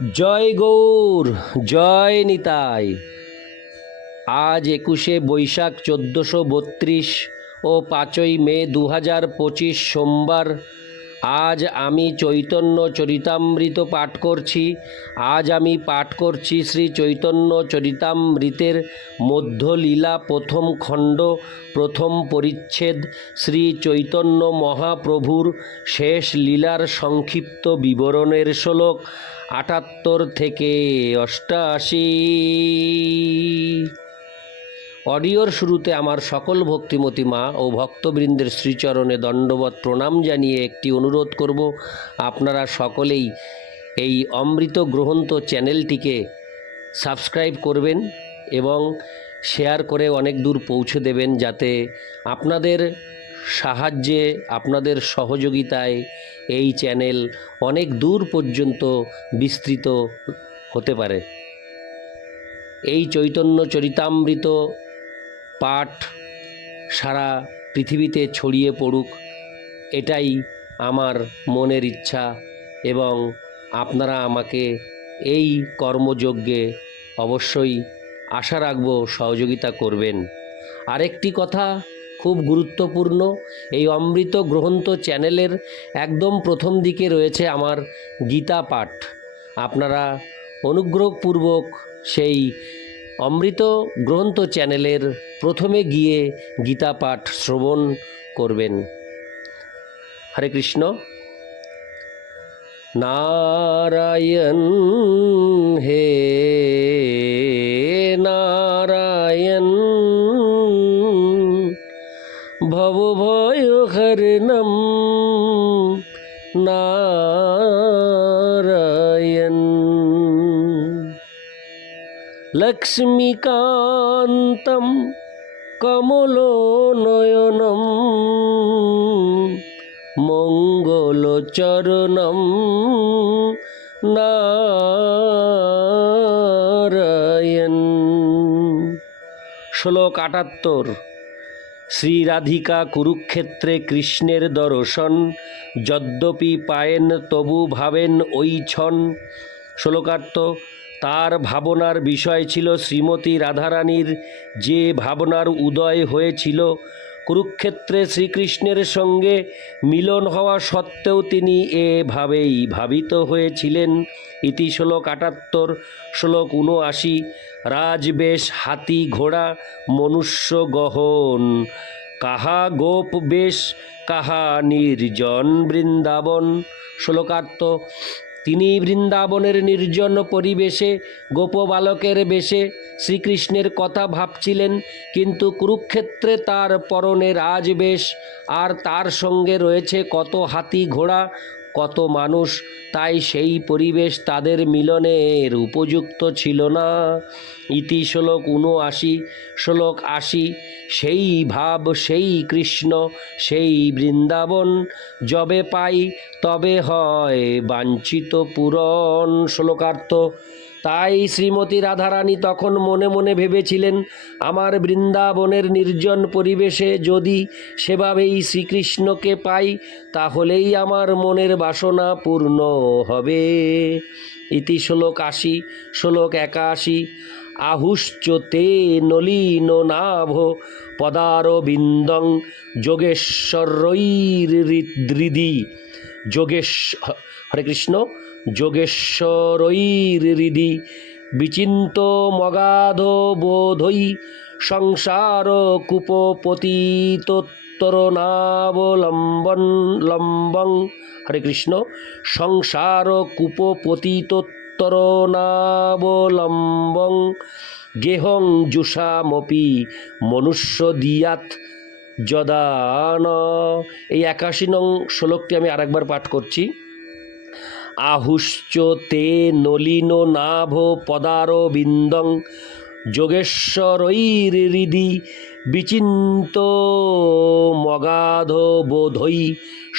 জয় গৌর, জয় নিতাই। আজ 21শে বৈশাখ 1432 ও 5ই মে 2025 সোমবার। আজ আমি চৈতন্য চরিতামৃত পাঠ করছি। আজ আমি পাঠ করছি শ্রী চৈতন্য চরিতামৃতের মধ্যলীলা প্রথম খণ্ড, প্রথম পরিচ্ছেদ, শ্রী চৈতন্য মহাপ্রভুর শেষ লীলার সংক্ষিপ্ত বিবরণের শ্লোক 78 থেকে 88। অডিওর শুরুতে আমার সকল ভক্তিমতী মা ও ভক্তবৃন্দের শ্রীচরণে দণ্ডবত প্রণাম জানিয়ে একটি অনুরোধ করব, আপনারা সকলেই এই অমৃত গ্রহন্ত চ্যানেলটিকে সাবস্ক্রাইব করবেন এবং শেয়ার করে অনেক দূর পৌঁছে দেবেন, যাতে আপনাদের সাহায্যে, আপনাদের সহযোগিতায় এই চ্যানেল অনেক দূর পর্যন্ত বিস্তৃত হতে পারে। এই চৈতন্য চরিতামৃত পাঠ সারা পৃথিবীতে ছড়িয়ে পড়ুক, এটাই আমার মনের ইচ্ছা এবং আপনারা আমাকে এই কর্মযজ্ঞে অবশ্যই আশা রাখব সহযোগিতা করবেন। আরেকটি কথা খুব গুরুত্বপূর্ণ, এই অমৃত গ্রহন্ত চ্যানেলের একদম প্রথম দিকে রয়েছে আমার গীতা পাঠ। আপনারা অনুগ্রহপূর্বক সেই অমৃত গ্রন্থ চ্যানেলের প্রথমে গিয়ে গীতা পাঠ শ্রবণ করবেন। হরে কৃষ্ণ। নারায়ণ হে নারায়ণ, ভবভয়হরণম নারায়ণ, লক্ষ্মীকান্তম কমলোনয়নম মঙ্গলচরণম নারায়ণ। শ্লোক 78। শ্রী রাধিকা কুরুক্ষেত্রে কৃষ্ণের দর্শন, যদ্যপি পায়েন তবু ভাবেন ওই ক্ষণ। শ্লোকার্থ: তার ভাবনার বিষয় ছিল শ্রীমতী রাধারানীর যে ভাবনার উদয় হয়েছিল, কুরুক্ষেত্রে শ্রীকৃষ্ণের সঙ্গে মিলন হওয়া সত্ত্বেও তিনি এভাবেই ভাবিত হয়েছিলেন। ইতি শ্লোক 78। শ্লোক 79। রাজবেশ হাতি ঘোড়া মনুষ্য গহন, কাহা গোপ বেশ কাহা নির্জন বৃন্দাবন। শ্লোকার্থ: তিনি বৃন্দাবনের নির্জন পরিবেশে গোপবালকের বেশে শ্রীকৃষ্ণের কথা ভাবছিলেন, কিন্তু কুরুক্ষেত্রে তার পরনে রাজবেশ আর তার সঙ্গে রয়েছে কত হাতি ঘোড়া, কত মানুষ, তাই সেই পরিবেশ তাদের মিলনের উপযুক্ত ছিল না। ইতি শ্লোক 79। শ্লোক 80। সেই ভাব সেই কৃষ্ণ সেই বৃন্দাবন, যবে পাই তবে হয় বাঞ্ছিত পূরণ। শ্লোকার্থ: তাই শ্রীমতী রাধারানী তখন মনে মনে ভেবেছিলেন, আমার বৃন্দাবনের নির্জন পরিবেশে যদি সেভাবেই শ্রীকৃষ্ণকে পাই, তাহলেই আমার মনের বাসনা পূর্ণ হবে। ইতি শ্লোক 80। শ্লোক 81। আহুশ্চ তে নলিন নাভ পদারবিন্দং যোগেশ্বরৈর্হৃদি, হরে কৃষ্ণ, যোগেশ্বরৈর্হৃদি বিচিন্ত মগাধ বোধৈ সংসার কূপপতিতোত্তরনাবলম্বং। হরে কৃষ্ণ। সংসার কূপপতিতোত্তরনাবলম্বং গেহং জুষামপি মনুষ্য দিয়াত যদান। এই 81 নং শ্লোকটি আমি আরেকবার পাঠ করছি। আহুশ্চ তে নলিন নাভ পদারবিন্দং যোগেশ্বরৈর্হৃদি বিচিন্ত মগাধ বোধৈ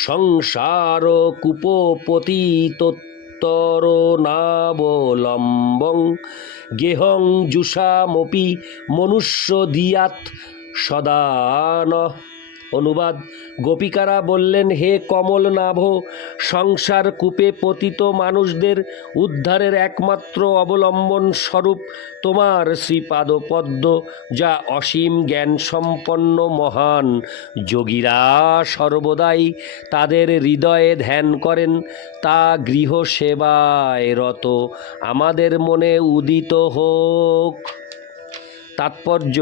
সংসার কূপপতিতোত্তরনাবলম্বং গেহং জুষামপি মনুষ্য দিয়াত সদান। অনুবাদ: গোপিকারা বললেন, হে কমল নাভ, সংসার কূপে পতিত মানুষদের উদ্ধারের একমাত্র অবলম্বন স্বরূপ তোমার শ্রীপাদপদ্ম, যা অসীম জ্ঞান সম্পন্ন মহান যোগীরা সর্বদাই তাদের হৃদয়ে ধ্যান করেন, তা গৃহ সেবায় রত আমাদের মনে উদিত হোক। তাৎপর্য: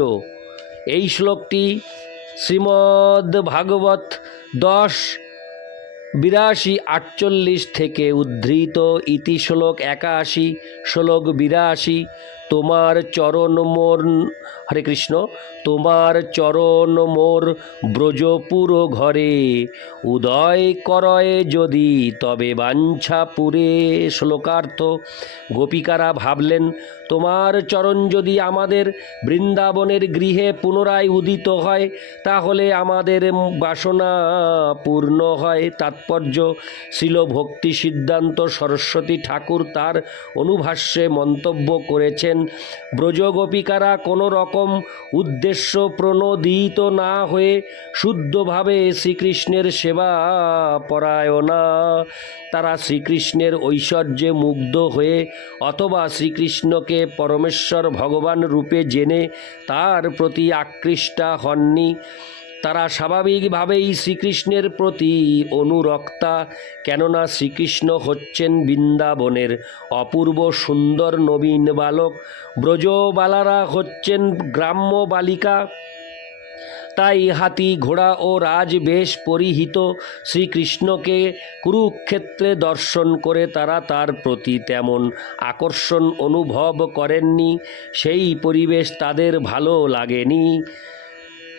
এই শ্লোকটি শ্রীমদ্ ভাগবত 10:82-48 থেকে উদ্ধৃত। ইতি শ্লোক 81, শ্লোক 82। তোমার চরণ মোর, হরে কৃষ্ণ, তোমার চরণ মোর ব্রজপুর ঘরে, উদয় করয় যদি তবে বাঞ্ছা পুরে। শ্লোকার্থ: গোপিকারা ভাবলেন, তোমার চরণ যদি আমাদের বৃন্দাবনের গৃহে পুনরায় উদিত হয়, তাহলে আমাদের বাসনা পূর্ণ হয়। তাৎপর্য: শ্রীল ভক্তি সিদ্ধান্ত সরস্বতী ঠাকুর তার অনুভাষ্যে মন্তব্য করেছেন, ব্রজগোপিকারা কোনো রকম উদ্দেশ্য প্রণোদিত না হয়ে শুদ্ধভাবে শ্রীকৃষ্ণের সেবা পরায়ণা। তারা শ্রীকৃষ্ণের ঐশ্বর্যে মুগ্ধ হয়ে অথবা শ্রীকৃষ্ণকে পরমেশ্বর ভগবান রূপে জেনে তার প্রতি আকৃষ্টা হননি। তারা স্বাভাবিকভাবেই শ্রীকৃষ্ণের প্রতি অনুরক্তা, কেননা শ্রীকৃষ্ণ হচ্ছেন বৃন্দাবনের অপূর্ব সুন্দর নবীন বালক, ব্রজবালারা হচ্ছেন গ্রাম্য বালিকা। তাই হাতি ঘোড়া ও রাজবেশ পরিহিত শ্রীকৃষ্ণকে কুরুক্ষেত্রে দর্শন করে তারা তার প্রতি তেমন আকর্ষণ অনুভব করেননি। সেই পরিবেশ তাদের ভালো লাগেনি।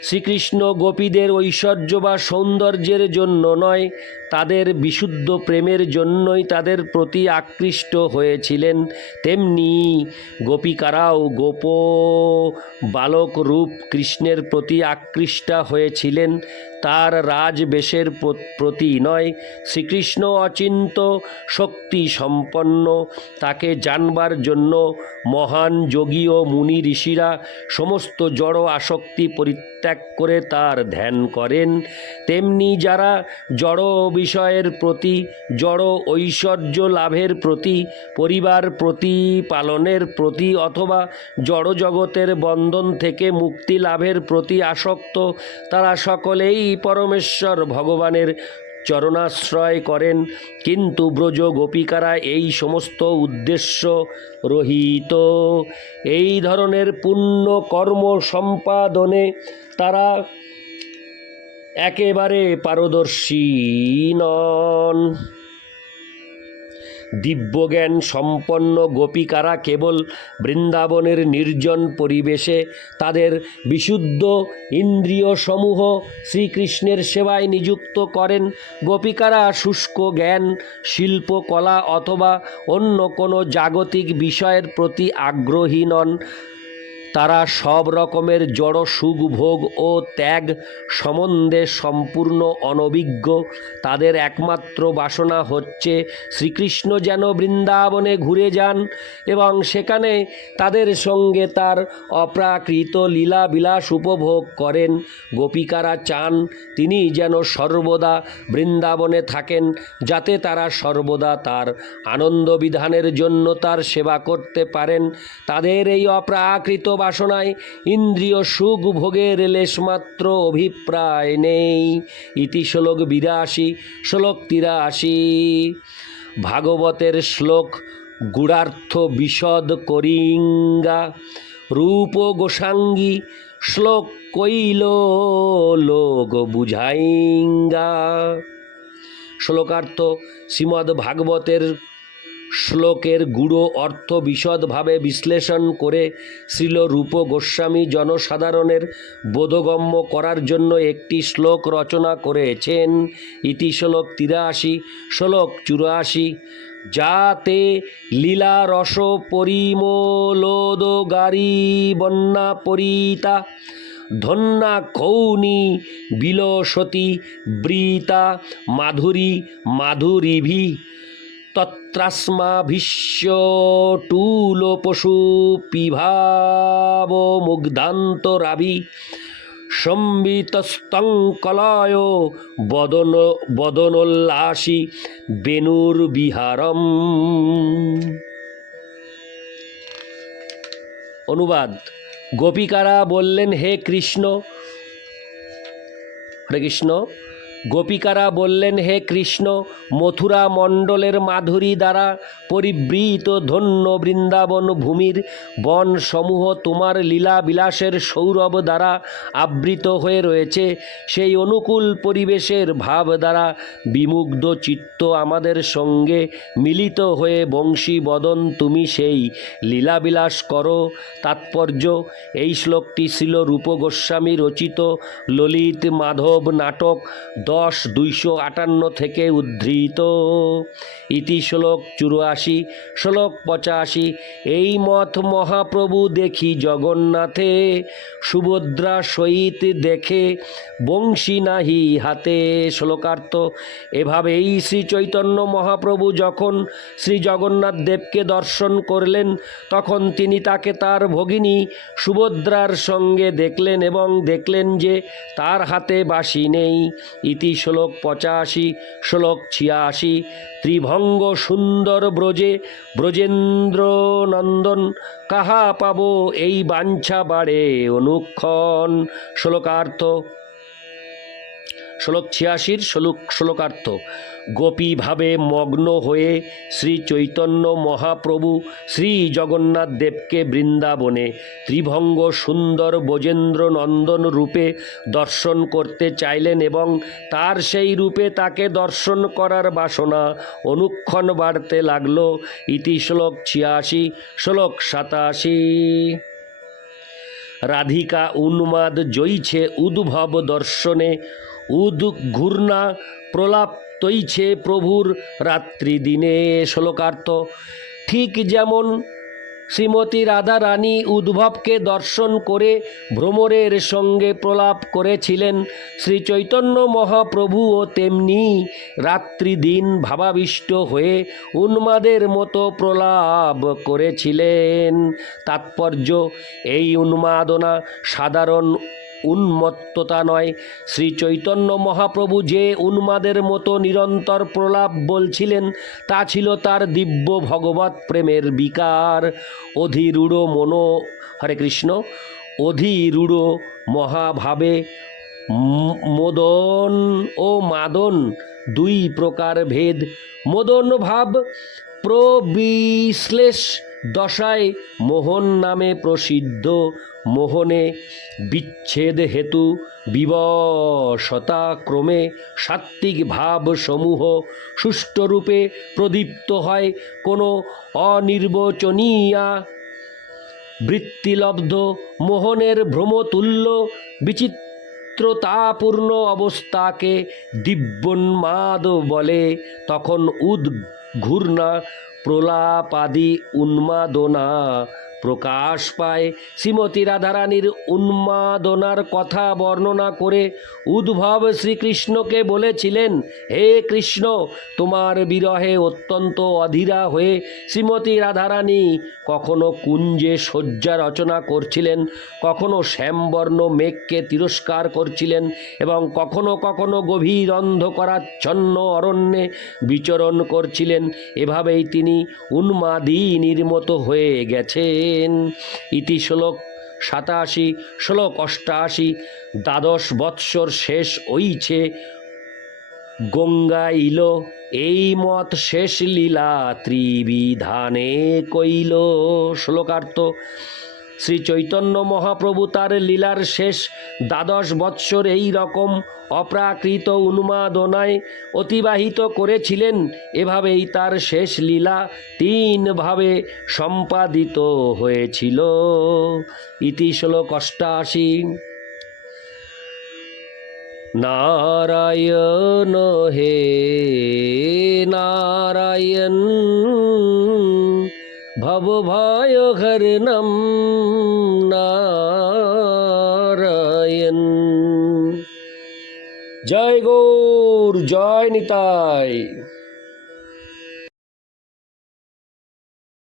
শ্রীকৃষ্ণ গোপীদের ঐশ্বর্য বা সৌন্দর্যের জন্য নয়, তাদের বিশুদ্ধ প্রেমের জন্যই তাদের প্রতি আকৃষ্ট হয়েছিলেন। তেমনি গোপিকারাও গোপ বালক রূপ কৃষ্ণের প্রতি আকৃষ্টা হয়েছিলেন, তার রাজবেশের প্রতি নয়। শ্রীকৃষ্ণ অচিন্ত শক্তি সম্পন্ন, তাকে জানবার জন্য মহান যোগী ও মুনি ঋষিরা সমস্ত জড় আসক্তি পরিত্যাগ করে তার ধ্যান করেন। তেমনি যারা জড় বিষয়ের প্রতি, জড় ঐশ্বর্য লাভের প্রতি, পরিবার প্রতিপালনের প্রতি অথবা জড় জগতের বন্ধন থেকে মুক্তি লাভের প্রতি আসক্ত, তারা সকলেই পরমেশ্বর ভগবানের চরণাশ্রয় করেন। কিন্তু ব্রজ গোপিকারা এই সমস্ত উদ্দেশ্য রহিত। এই ধরনের পুণ্য কর্ম সম্পাদনে তারা একেবারে পারদর্শী নন। দিব্যজ্ঞান সম্পন্ন গোপিকারা কেবল বৃন্দাবনের নির্জন পরিবেশে তাদের বিশুদ্ধ ইন্দ্রিয়সমূহ শ্রীকৃষ্ণের সেবায় নিযুক্ত করেন। গোপিকারা শুষ্ক জ্ঞান, শিল্পকলা অথবা অন্য কোনো জাগতিক বিষয়ের প্রতি আগ্রহী নন। তারা সব রকমের জড় সুখ ভোগ ও ত্যাগ সম্বন্ধে সম্পূর্ণ অনভিজ্ঞ। তাদের একমাত্র বাসনা হচ্ছে শ্রীকৃষ্ণ যেন বৃন্দাবনে ঘুরে যান এবং সেখানে তাদের সঙ্গে তার অপ্রাকৃত লীলা বিলাস উপভোগ করেন। গোপিকারা চান তিনি যেন সর্বদা বৃন্দাবনে থাকেন, যাতে তারা সর্বদা তার আনন্দ বিধানের জন্য তার সেবা করতে পারেন। তাদের এই অপ্রাকৃত বাসনায় ইন্দ্রিয় সুখ ভোগের লেশমাত্র অভিপ্রায় নেই। ইতি শ্লোক 82, শ্লোক 83। ভাগবতের শ্লোক গূঢ়ার্থ বিশদ করিঙ্গা রূপ গোসাঙ্গী, শ্লোক কইল লোক বুঝাইঙ্গা। শ্লোকার্থ: শ্রীমদ্ ভাগবতের শ্লোকের গূঢ় অর্থ বিশদভাবে বিশ্লেষণ করে শ্রীল রূপ গোস্বামী জনসাধারণের বোধগম্য করার জন্য একটি শ্লোক রচনা করেছেন। ইতি শ্লোক 83, শ্লোক 84। যাতে লীলা রস পরিমলোদগারী বন্যা পরিতা, ধন্যা কৌনি বিলসতি বৃতা মাধুরী মাধুরীভি, তত্রাস্মাভিশ্য টুল পশু পিভাব মুগ্ধান্তরাভি, সম্বিতস্তং কলয় বদনোল্লাসী বেণুর বিহারম। অনুবাদ: গোপিকারা বললেন, হে কৃষ্ণ, হরে কৃষ্ণ। গোপিকারা বললেন, হে কৃষ্ণ, মথুরা মণ্ডলের মাধুরী দ্বারা পরিবৃত ধন্য বৃন্দাবন ভূমির বন সমূহ তোমার লীলা বিলাসের সৌরভ দ্বারা আবৃত হয়ে রয়েছে। সেই অনুকূল পরিবেশের ভাব দ্বারা বিমুগ্ধ চিত্ত আমাদের সঙ্গে মিলিত হয়ে বংশী বদন তুমি সেই লীলাবিলাস করো। তাৎপর্য: এই শ্লোকটি ছিল রূপ গোস্বামী রচিত ললিত মাধব নাটক 10-258 থেকে উদ্ধৃত। ইতি শ্লোক 84। শ্লোক 85। এই মত মহাপ্রভু দেখি জগন্নাথে, সুভদ্রা সহিত দেখে বংশী নাহি হাতে। শ্লোকার্থ: এভাবেই শ্রী চৈতন্য মহাপ্রভু যখন শ্রী জগন্নাথ দেবকে দর্শন করলেন, তখন তিনি তাকে তার ভগিনী সুভদ্রার সঙ্গে দেখলেন এবং দেখলেন যে তার হাতে বাঁশি নেই। ইতি শ্লোক 85। শ্লোক 86। ত্রিভঙ্গ সুন্দর ব্রজে ব্রজেন্দ্র নন্দন, কাহা পাব এই বাঞ্ছা বাড়ে অনুক্ষণ। শ্লোকার্থ। শ্লোক 86 শ্লোকার্থ: গোপী ভাবে মগ্ন হয়ে শ্রী চৈতন্য মহাপ্রভু শ্রী জগন্নাথ দেবকে বৃন্দাবনে ত্রিভঙ্গ সুন্দর ব্রজেন্দ্র নন্দন রূপে দর্শন করতে চাইলেন এবং তার সেই রূপে তাকে দর্শন করার বাসনা অনুক্ষণ বাড়তে লাগল। ইতি শ্লোক 86। শ্লোক 87। রাধিকা উন্মাদ জইছে উদ্ভব দর্শনে, উদ্ঘূর্ণা প্রলাপ তৈছে প্রভুর রাত্রি দিনে। শ্লোকার্থ: ঠিক যেমন শ্রীমতী রাধা রানী উদ্ভবকে দর্শন করে ভ্রমরের সঙ্গে প্রলাপ করেছিলেন, শ্রী চৈতন্য মহাপ্রভুও তেমনি রাত্রি দিন ভাবাবিষ্ট হয়ে উন্মাদের মতো প্রলাপ করেছিলেন। তাৎপর্য: এই উন্মাদনা সাধারণ উন্মত্ততা নয়। শ্রী চৈতন্য মহাপ্রভু যে উন্মাদের মতো নিরন্তর প্রলাপ বলছিলেন, তা ছিল তার দিব্য ভগবৎ প্রেমের বিকার। অধিরূঢ় মনো, হরে কৃষ্ণ, অধিরূঢ় মহাভাবে মোদন ও মাদন দুই প্রকার ভেদ। মোদন ভাব প্রবিশ্লেষ দশায় মোহন নামে প্রসিদ্ধ। মোহনে বিচ্ছেদ হেতু বিবশতা ক্রমে সাত্ত্বিক ভাব সমূহ সুষ্ঠুরূপে প্রদীপ্ত হয়। কোনো অনির্বচনীয়া বৃত্তিলব্ধ মোহনের ভ্রমতুল্য বিচিত্রতাপূর্ণ অবস্থাকে দিব্যোন্মাদ বলে। তখন উদ্ঘূর্ণা প্রলাপাদি উন্মাদনা প্রকাশ পায়। শ্রীমতী রাধারানীর উন্মাদনার কথা বর্ণনা করে উদ্ভব শ্রীকৃষ্ণকে বলেছিলেন, হে কৃষ্ণ, তোমার বিরহে অত্যন্ত অধীরা হয়ে শ্রীমতী রাধারানী কখনো কুঞ্জে শয্যা রচনা করছিলেন, কখনো শ্যামবর্ণ মেঘকে তিরস্কার করছিলেন এবং কখনো কখনো গভীর অন্ধকারাচ্ছন্ন অরণ্যে বিচরণ করছিলেন। এভাবেই তিনি উন্মাদিনীর মতো হয়ে গেছেন। ইতি শ্লোক 87। শ্লোক 88। দ্বাদশ বৎসর শেষ হইছে গঙ্গাইল, এই মত শেষ লীলা ত্রিবিধানে কইল। শ্লোকার্থ: শ্রী চৈতন্য মহাপ্রভু তার লীলার শেষ 12 বৎসর এই রকম অপ্রাকৃত উন্মাদনায় অতিবাহিত করেছিলেন। এভাবেই তার শেষ লীলা 3 ভাবে সম্পাদিত হয়েছিল। ইতি শ্লোক 88। নারায়ণ হে নারায়ণ, ভবভয় হরণম নারায়ণ। জয় গৌর, জয় নিতাই।